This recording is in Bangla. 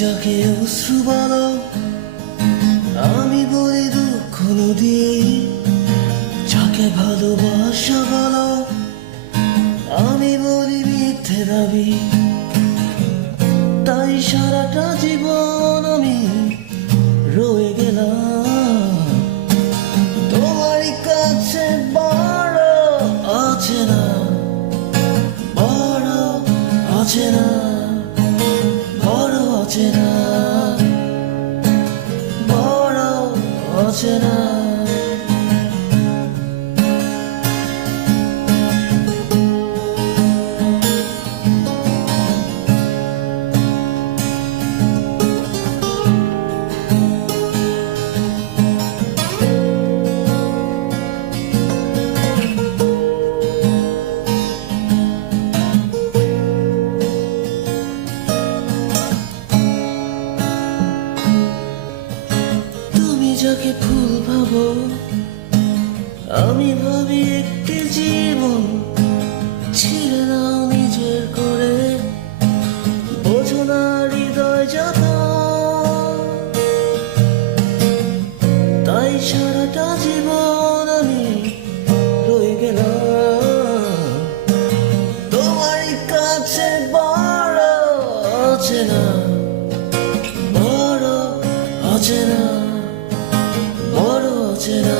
যাকে অশ্রু বলো, আমি বলি দুঃখ নদী। যাকে ভালোবাসা বলো, আমি বলি মিথ্যে দাবি। তাই সারাটা জীবন আমি রয়ে গেলাম তোমারই কাছে, বড় অচেনা, বড় অচেনা, বড় অচেনা, বড় অচেনা। যাকে ফুল ভাবো, আমি ভাবি একটি জীবন। ছিঁড়ে নাও নিজের করে, বোঝো না হৃদয় যত। তাই সারাটা জীবন আমি রয়ে গেলাম তোমারই কাছে, বড় অচেনা, বড় অচেনা, বড় অচেনা।